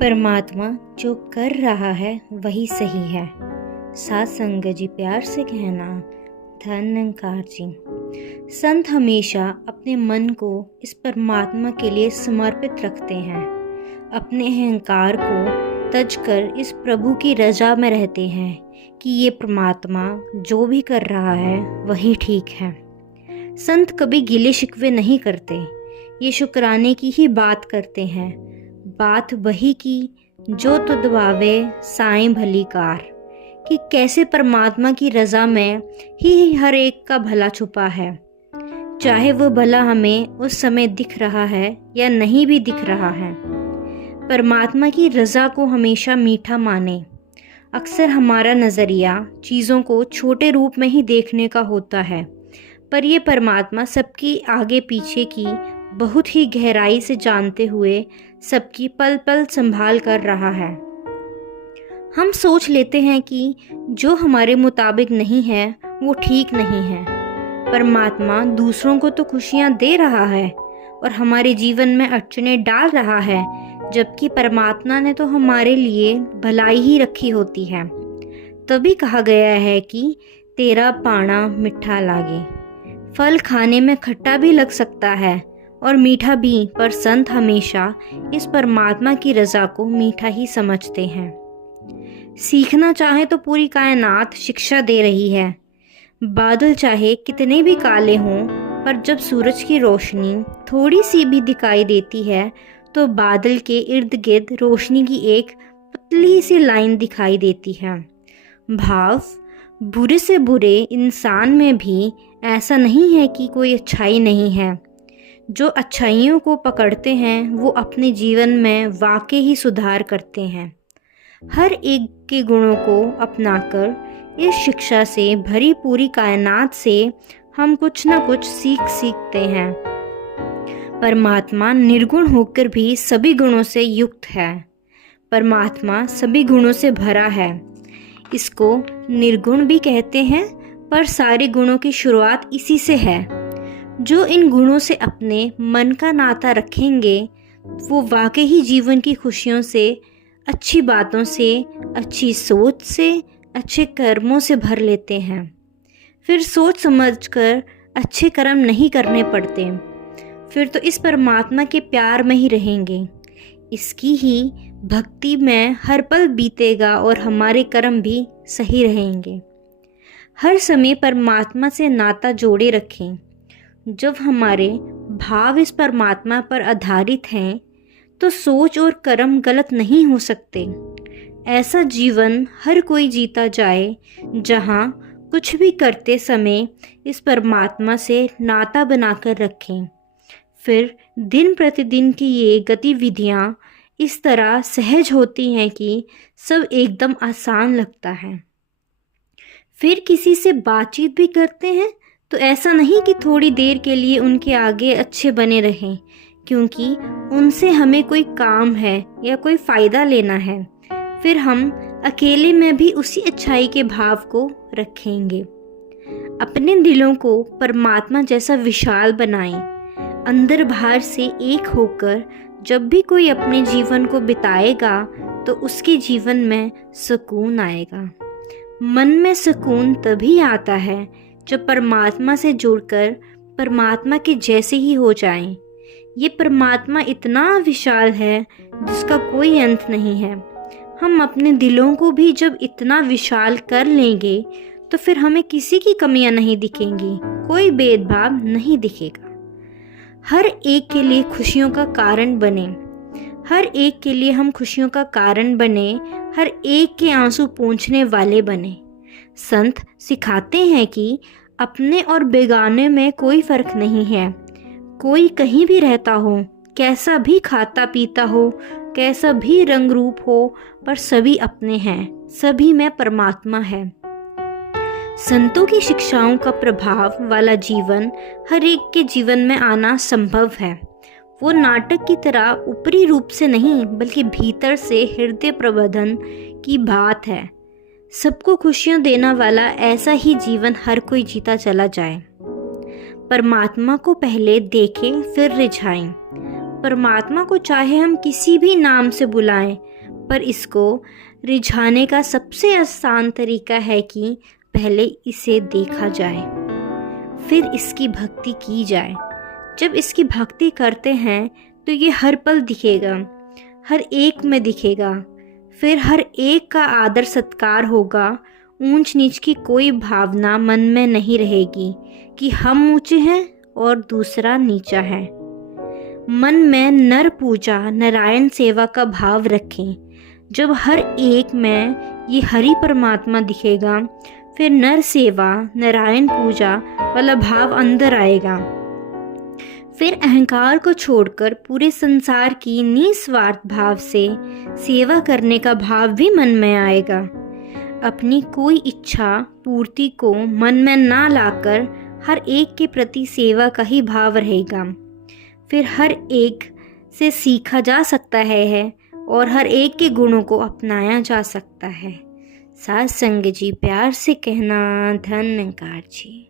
परमात्मा जो कर रहा है वही सही है। सात संगत जी प्यार से कहना। धन निरंकार जी। संत हमेशा अपने मन को इस परमात्मा के लिए समर्पित रखते हैं। अपने अहंकार को तज कर इस प्रभु की रजा में रहते हैं कि ये परमात्मा जो भी कर रहा है वही ठीक है। संत कभी गिले शिकवे नहीं करते, ये शुक्राने की ही बात करते हैं। बात वही की जो तुद भावे साईं भली कार, कि कैसे परमात्मा की रज़ा में ही हर एक का भला छुपा है। चाहे वो भला हमें उस समय दिख रहा है या नहीं भी दिख रहा है। परमात्मा की रज़ा को हमेशा मीठा माने। अक्सर हमारा नज़रिया चीज़ों को छोटे रूप में ही देखने का होता है, पर ये परमात्मा सबकी आगे पीछे की बहुत ही गहराई से जानते हुए सबकी पल पल संभाल कर रहा है। हम सोच लेते हैं कि जो हमारे मुताबिक नहीं है वो ठीक नहीं है। परमात्मा दूसरों को तो खुशियाँ दे रहा है और हमारे जीवन में अड़चनें डाल रहा है, जबकि परमात्मा ने तो हमारे लिए भलाई ही रखी होती है। तभी कहा गया है कि तेरा पाना मीठा लागे। फल खाने में खट्टा भी लग सकता है और मीठा भी, पर संत हमेशा इस परमात्मा की रज़ा को मीठा ही समझते हैं। सीखना चाहे तो पूरी कायनात शिक्षा दे रही है। बादल चाहे कितने भी काले हों, पर जब सूरज की रोशनी थोड़ी सी भी दिखाई देती है तो बादल के इर्द गिर्द रोशनी की एक पतली सी लाइन दिखाई देती है। भाव बुरे से बुरे इंसान में भी ऐसा नहीं है कि कोई अच्छाई नहीं है। जो अच्छाइयों को पकड़ते हैं वो अपने जीवन में वाकई ही सुधार करते हैं। हर एक के गुणों को अपनाकर इस शिक्षा से भरी पूरी कायनात से हम कुछ न कुछ सीखते हैं। परमात्मा निर्गुण होकर भी सभी गुणों से युक्त है। परमात्मा सभी गुणों से भरा है। इसको निर्गुण भी कहते हैं, पर सारे गुणों की शुरुआत इसी से है। जो इन गुणों से अपने मन का नाता रखेंगे वो वाकई ही जीवन की खुशियों से, अच्छी बातों से, अच्छी सोच से, अच्छे कर्मों से भर लेते हैं। फिर सोच समझकर अच्छे कर्म नहीं करने पड़ते। फिर तो इस परमात्मा के प्यार में ही रहेंगे। इसकी ही भक्ति में हर पल बीतेगा और हमारे कर्म भी सही रहेंगे। हर समय परमात्मा से नाता जोड़े रखें। जब हमारे भाव इस परमात्मा पर आधारित हैं तो सोच और कर्म गलत नहीं हो सकते। ऐसा जीवन हर कोई जीता जाए जहाँ कुछ भी करते समय इस परमात्मा से नाता बनाकर रखें। फिर दिन प्रतिदिन की ये गतिविधियाँ इस तरह सहज होती हैं कि सब एकदम आसान लगता है। फिर किसी से बातचीत भी करते हैं तो ऐसा नहीं कि थोड़ी देर के लिए उनके आगे अच्छे बने रहें, क्योंकि उनसे हमें कोई काम है या कोई फ़ायदा लेना है। फिर हम अकेले में भी उसी अच्छाई के भाव को रखेंगे। अपने दिलों को परमात्मा जैसा विशाल बनाएं। अंदर बाहर से एक होकर जब भी कोई अपने जीवन को बिताएगा तो उसके जीवन में सुकून आएगा। मन में सुकून तभी आता है जब परमात्मा से जुड़कर परमात्मा के जैसे ही हो जाएं। ये परमात्मा इतना विशाल है जिसका कोई अंत नहीं है। हम अपने दिलों को भी जब इतना विशाल कर लेंगे तो फिर हमें किसी की कमियां नहीं दिखेंगी, कोई भेदभाव नहीं दिखेगा। हर एक के लिए खुशियों का कारण बने। हर एक के लिए हम खुशियों का कारण बने। हर एक के आंसू पोंछने वाले बने। संत सिखाते हैं कि अपने और बेगाने में कोई फ़र्क नहीं है। कोई कहीं भी रहता हो, कैसा भी खाता पीता हो, कैसा भी रंग रूप हो, पर सभी अपने हैं। सभी में परमात्मा है। संतों की शिक्षाओं का प्रभाव वाला जीवन हर एक के जीवन में आना संभव है। वो नाटक की तरह ऊपरी रूप से नहीं, बल्कि भीतर से हृदय प्रबोधन की बात है। सबको खुशियाँ देने वाला ऐसा ही जीवन हर कोई जीता चला जाए। परमात्मा को पहले देखें फिर रिझाएं। परमात्मा को चाहे हम किसी भी नाम से बुलाएं, पर इसको रिझाने का सबसे आसान तरीका है कि पहले इसे देखा जाए, फिर इसकी भक्ति की जाए। जब इसकी भक्ति करते हैं तो ये हर पल दिखेगा, हर एक में दिखेगा, फिर हर एक का आदर सत्कार होगा। ऊंच नीच की कोई भावना मन में नहीं रहेगी कि हम ऊंचे हैं और दूसरा नीचा है। मन में नर पूजा नारायण सेवा का भाव रखें। जब हर एक में ये हरि परमात्मा दिखेगा, फिर नर सेवा नारायण पूजा वाला भाव अंदर आएगा। फिर अहंकार को छोड़कर पूरे संसार की निस्वार्थ भाव से सेवा करने का भाव भी मन में आएगा। अपनी कोई इच्छा पूर्ति को मन में ना लाकर हर एक के प्रति सेवा का ही भाव रहेगा। फिर हर एक से सीखा जा सकता है और हर एक के गुणों को अपनाया जा सकता है। साथ संग जी प्यार से कहना, धन निरंकार जी।